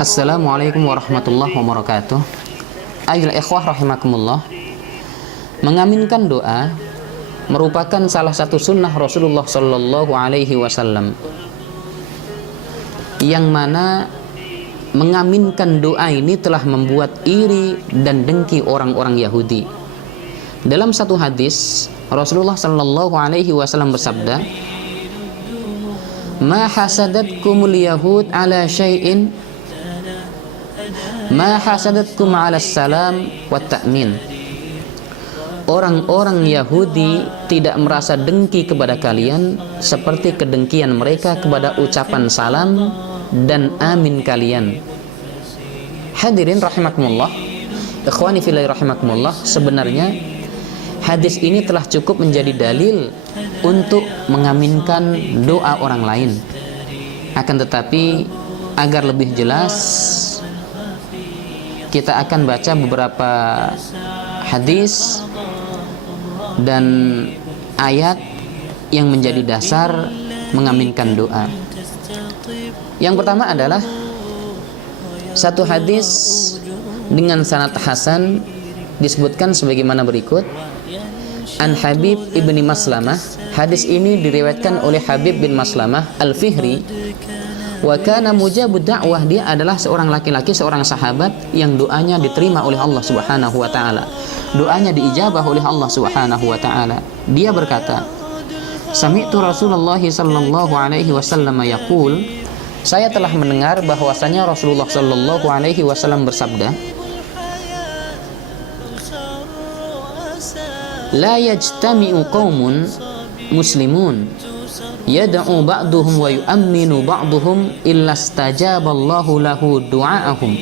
Assalamualaikum warahmatullahi wabarakatuh. Ayolah ikhwah rahimakumullah. Mengaminkan doa merupakan salah satu sunnah Rasulullah Sallallahu Alaihi Wasallam, yang mana mengaminkan doa ini telah membuat iri dan dengki orang-orang Yahudi. Dalam satu hadis Rasulullah Sallallahu Alaihi Wasallam bersabda, "Ma hasadatkumul yahud ala syai'in ma hasadatkum ala salam wa ta'min." Orang-orang Yahudi tidak merasa dengki kepada kalian seperti kedengkian mereka kepada ucapan salam dan amin kalian. Hadirin rahimakumullah, ikhwani fillah rahimakumullah, sebenarnya hadis ini telah cukup menjadi dalil untuk mengaminkan doa orang lain. Akan tetapi agar lebih jelas, kita akan baca beberapa hadis dan ayat yang menjadi dasar mengaminkan doa. Yang pertama adalah satu hadis dengan sanad hasan, disebutkan sebagaimana berikut. An Habib ibni Maslamah, hadis ini diriwayatkan oleh Habib bin Maslamah al-Fihri. Wa kana mujabud da'wah, dia adalah seorang laki-laki, seorang sahabat yang doanya diterima oleh Allah Subhanahu wa taala. Doanya diijabah oleh Allah Subhanahu wa taala. Dia berkata, "Sami'tu Rasulullah sallallahu alaihi wasallam yaqul," saya telah mendengar bahwasanya Rasulullah sallallahu alaihi wasallam bersabda, "La yajtami'u qaumun muslimun yad'u ba'duhum wa yu'minu ba'duhum illa istajaballahu lahu du'aahum."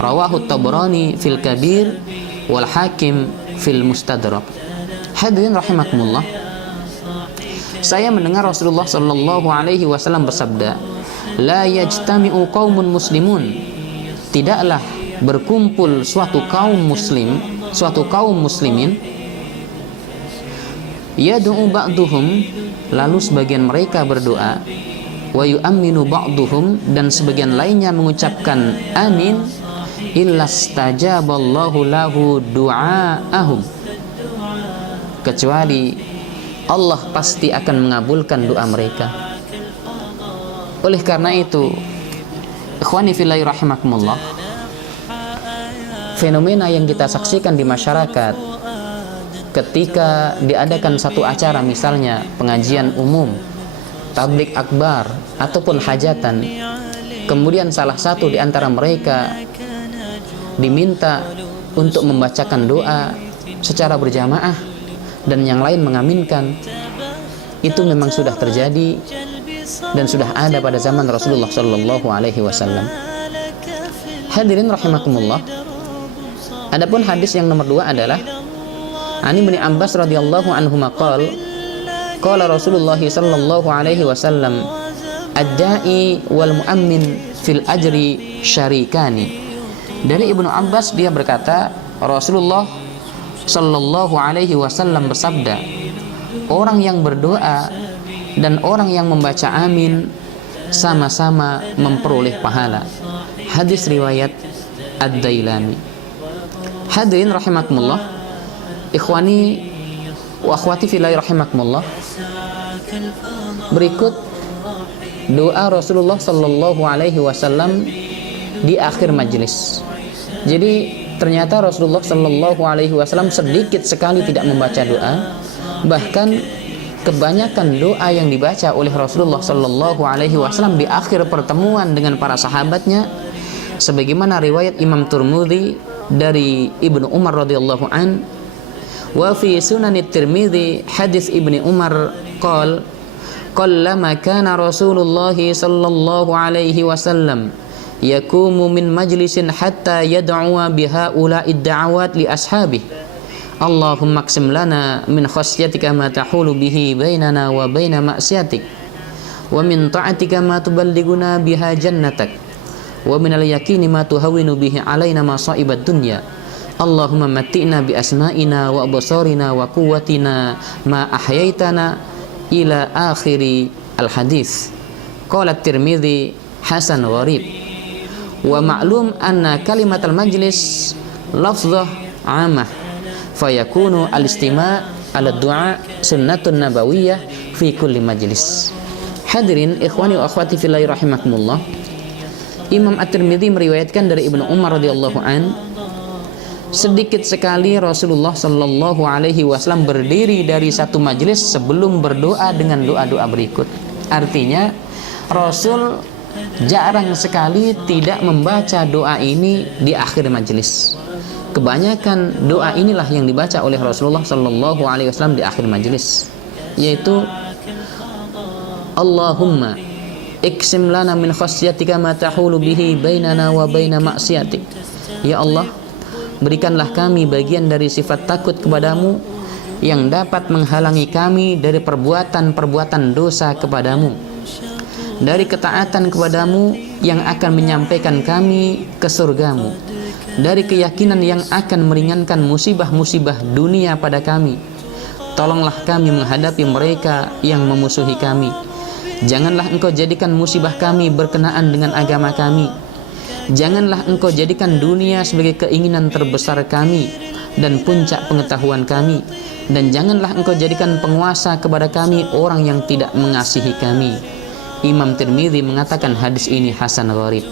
Rawahu Tabrani fil Kabir wal Hakim fil Mustadrak. Hadirin rahimakumullah, saya mendengar Rasulullah sallallahu alaihi wasallam bersabda, "La yajtami'u qaumun muslimun," tidaklah berkumpul suatu kaum muslim, suatu kaum muslimin, yad'u ba'duhum, lalu sebagian mereka berdoa, wa yu'minu ba'duhum, dan sebagian lainnya mengucapkan amin, illa stajaballahu lahu du'aahum, kecuali Allah pasti akan mengabulkan doa mereka. Oleh karena itu, ikhwani fillahi rahimakumullah, fenomena yang kita saksikan di masyarakat ketika diadakan satu acara, misalnya pengajian umum, tablik akbar, ataupun hajatan, kemudian salah satu di antara mereka diminta untuk membacakan doa secara berjamaah dan yang lain mengaminkan, itu memang sudah terjadi dan sudah ada pada zaman Rasulullah Shallallahu Alaihi Wasallam. Hadirin rahimakumullah, adapun hadis yang nomor 2 adalah Ani bin Abbas radhiyallahu anhu maqal, qala Rasulullah sallallahu alaihi wasallam, ad-da'i wal mu'ammin fil ajri syarikani. Dari Ibnu Abbas, dia berkata, Rasulullah sallallahu alaihi wasallam bersabda, orang yang berdoa dan orang yang membaca amin sama-sama memperoleh pahala. Hadis riwayat Ad-Dailami. Hadirin rahimakumullah, ikhwani wa akhwati fillahi rahimakumullah, berikut doa Rasulullah sallallahu alaihi wasallam di akhir majlis. Jadi ternyata Rasulullah sallallahu alaihi wasallam sedikit sekali tidak membaca doa, bahkan kebanyakan doa yang dibaca oleh Rasulullah sallallahu alaihi wasallam di akhir pertemuan dengan para sahabatnya, sebagaimana riwayat Imam Tirmidzi dari Ibnu Umar radhiyallahu an. Wa fi Sunan Tirmidzi hadis Ibnu Umar qol, qallama kana Rasulullah sallallahu alaihi wasallam yakumu min majlisin hatta yad'u biha ula'id da'awat li ashabihi, Allahumma aqsim lana min khasyatika ma tahulu bihi bainana wa baina ma'siyatik, wa min ta'atika ma tuballighuna biha jannatak, wa min al-yaqini ma tuhawwinu bihi alaina masa'ibad dunya, Allahumma matti'na bi asma'ina wa absarina wa quwwatina ma ahyaitana ila akhiri al-hadis. Qala Tirmidzi hasan gharib. Wa ma'lum anna kalimatal majlis lafzah amah fayakunu al-istima' ala du'a sunnatun nabawiyah fi kulli majlis. Hadirin ikhwani wa akhwati fillahi rahimakumullah. Imam At-Tirmidzi meriwayatkan dari Ibnu Umar radhiyallahu an, sedikit sekali Rasulullah sallallahu alaihi wasallam berdiri dari satu majelis sebelum berdoa dengan doa-doa berikut. Artinya Rasul jarang sekali tidak membaca doa ini di akhir majelis. Kebanyakan doa inilah yang dibaca oleh Rasulullah sallallahu alaihi wasallam di akhir majelis, yaitu Allahumma iksim lana min khasyatika ma tahulu bihi bainana wa baina maksiatik. Ya Allah, berikanlah kami bagian dari sifat takut kepadamu yang dapat menghalangi kami dari perbuatan-perbuatan dosa kepadamu, dari ketaatan kepadamu yang akan menyampaikan kami ke surgamu, dari keyakinan yang akan meringankan musibah-musibah dunia pada kami. Tolonglah kami menghadapi mereka yang memusuhi kami. Janganlah engkau jadikan musibah kami berkenaan dengan agama kami. Janganlah engkau jadikan dunia sebagai keinginan terbesar kami dan puncak pengetahuan kami. Dan janganlah engkau jadikan penguasa kepada kami orang yang tidak mengasihi kami. Imam Tirmidzi mengatakan hadis ini hasan gharib.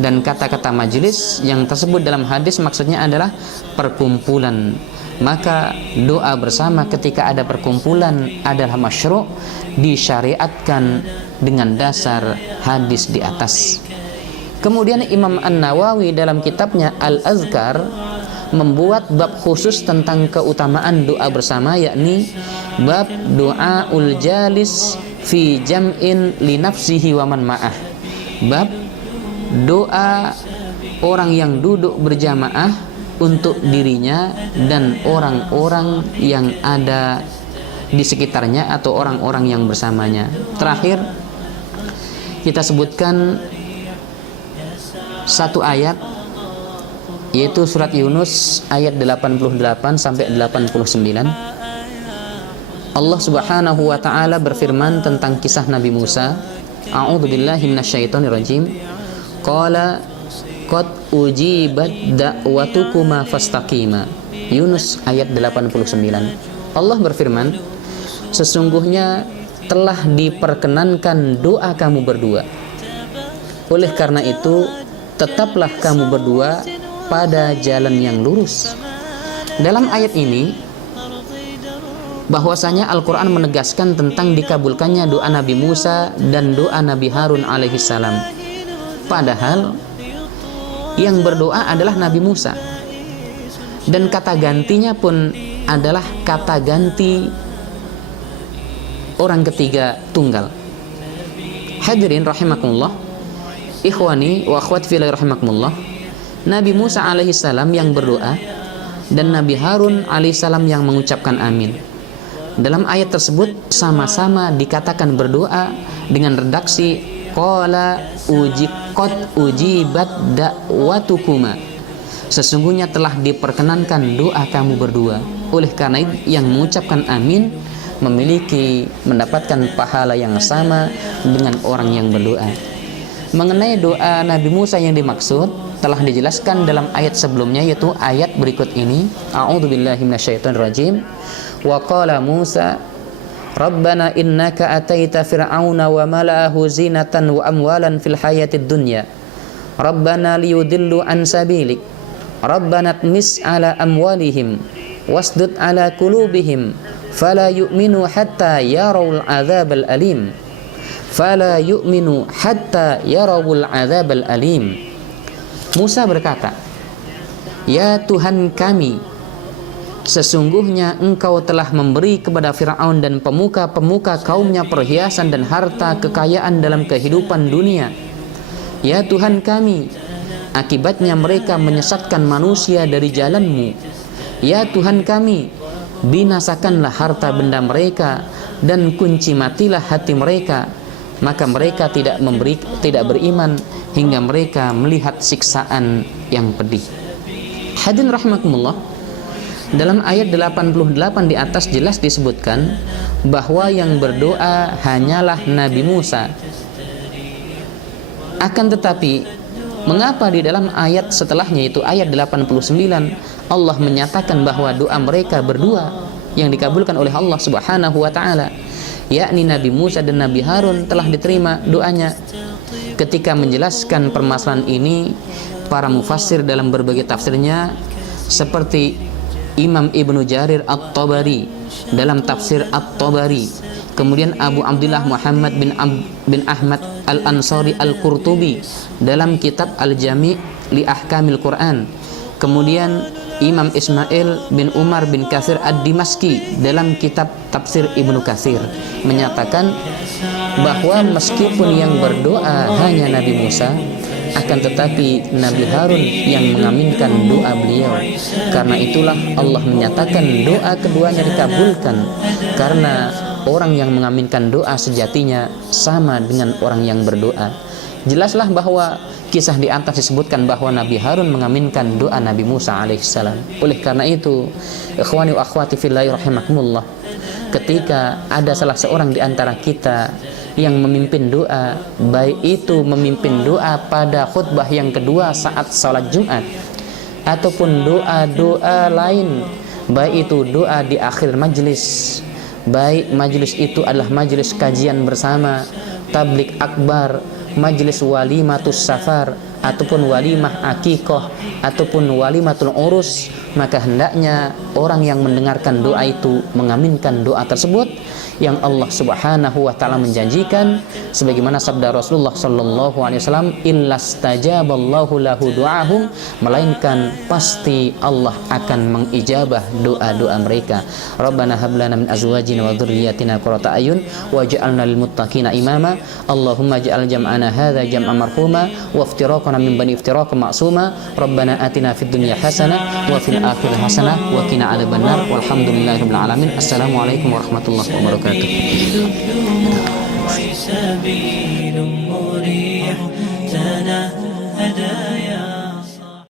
Dan kata-kata majelis yang tersebut dalam hadis maksudnya adalah perkumpulan. Maka doa bersama ketika ada perkumpulan adalah masyru', disyariatkan dengan dasar hadis di atas. Kemudian Imam An-Nawawi dalam kitabnya Al-Azkar membuat bab khusus tentang keutamaan doa bersama, yakni bab doaul jalis fi jam'in li nafsihi wa man ma'ah. Bab doa orang yang duduk berjamaah untuk dirinya dan orang-orang yang ada di sekitarnya atau orang-orang yang bersamanya. Terakhir kita sebutkan satu ayat, yaitu surat Yunus ayat 88 sampai 89. Allah Subhanahu wa taala berfirman tentang kisah Nabi Musa. A'udzubillahi minasyaitonirrajim. Qala qad ujibat da'watukuma fastaqima. Yunus ayat 89. Allah berfirman, sesungguhnya telah diperkenankan doa kamu berdua. Oleh karena itu, tetaplah kamu berdua pada jalan yang lurus. Dalam ayat ini bahwasanya Al-Quran menegaskan tentang dikabulkannya doa Nabi Musa dan doa Nabi Harun alaihissalam. Padahal yang berdoa adalah Nabi Musa, dan kata gantinya pun adalah kata ganti orang ketiga tunggal. Hadirin rahimakumullah, ikhwani wa akhwat fillah rahimakumullah, Nabi Musa alaihissalam yang berdoa dan Nabi Harun alaihissalam yang mengucapkan amin. Dalam ayat tersebut sama-sama dikatakan berdoa dengan redaksi qala qad ujibat da'watukuma. Sesungguhnya telah diperkenankan doa kamu berdua. Oleh karena itu yang mengucapkan amin mendapatkan pahala yang sama dengan orang yang berdoa. Mengenai doa Nabi Musa yang dimaksud telah dijelaskan dalam ayat sebelumnya, yaitu ayat berikut ini. A'udzubillahi minasyaitonirrajim. Wa qala Musa Rabbana innaka ataita fir'auna wa mala'ahu zinatan wa amwalan fil hayatid dunya. Rabbana liyudillu an sabilik. Rabbana tmis ala amwalihim wasdud ala kulubihim fala yu'minu hatta yarawul adzabal alim. Fala yu'minu hatta yarawul adzabal alim. Musa berkata, ya Tuhan kami, sesungguhnya engkau telah memberi kepada Fir'aun dan pemuka-pemuka kaumnya perhiasan dan harta kekayaan dalam kehidupan dunia. Ya Tuhan kami, akibatnya mereka menyesatkan manusia dari jalan-Mu. Ya Tuhan kami, binasakanlah harta benda mereka dan kunci matilah hati mereka, maka mereka tidak beriman hingga mereka melihat siksaan yang pedih. Hadirin rahimakumullah, dalam ayat 88 di atas jelas disebutkan bahwa yang berdoa hanyalah Nabi Musa. Akan tetapi Mengapa di dalam ayat setelahnya, yaitu ayat 89, Allah menyatakan bahwa doa mereka berdua yang dikabulkan oleh Allah Subhanahu wa taala, yakni Nabi Musa dan Nabi Harun, telah diterima doanya. Ketika menjelaskan permasalahan ini, para mufassir dalam berbagai tafsirnya seperti Imam Ibnu Jarir At-Tabari dalam tafsir At-Tabari, kemudian Abu Abdullah Muhammad bin Ahmad Al-Ansari Al-Qurtubi dalam kitab Al-Jami' li Ahkamil Quran, kemudian Imam Ismail bin Umar bin Katsir Ad-Dimaski dalam kitab Tafsir Ibnu Katsir menyatakan bahwa meskipun yang berdoa hanya Nabi Musa, akan tetapi Nabi Harun yang mengaminkan doa beliau. Karena itulah Allah menyatakan doa keduanya dikabulkan, karena orang yang mengaminkan doa sejatinya sama dengan orang yang berdoa. Jelaslah bahwa kisah di atas disebutkan bahwa Nabi Harun mengaminkan doa Nabi Musa alaihissalam. Oleh karena itu, ikhwani wa akhwati fillahi rahimakumullah, ketika ada salah seorang di antara kita yang memimpin doa, baik itu memimpin doa pada khutbah yang kedua saat salat Jumat, ataupun doa-doa lain, baik itu doa di akhir majlis, baik majlis itu adalah majlis kajian bersama, tablik akbar, majlis walimatus safar, ataupun walimah akikoh, ataupun walimatul urus, maka hendaknya orang yang mendengarkan doa itu mengaminkan doa tersebut yang Allah Subhanahu wa taala menjanjikan sebagaimana sabda Rasulullah sallallahu alaihi wasallam, illastajaballahu lahu du'ahum, melainkan pasti Allah akan mengijabah doa-doa mereka. Rabbana hab lana min azwajina wa dzurriyyatina qurrata ayun waj'alna lil muttaqina imama. Allahumma ij'al jam'ana hadza jam'an marhuma wa iftiraqana min bani iftiraqan ma'suma. Rabbana atina fid dunya hasanah wa fil akhirati hasanah wa qina adzabannar. Walhamdulillahirabbil alamin. Assalamualaikum warahmatullahi wabarakatuh.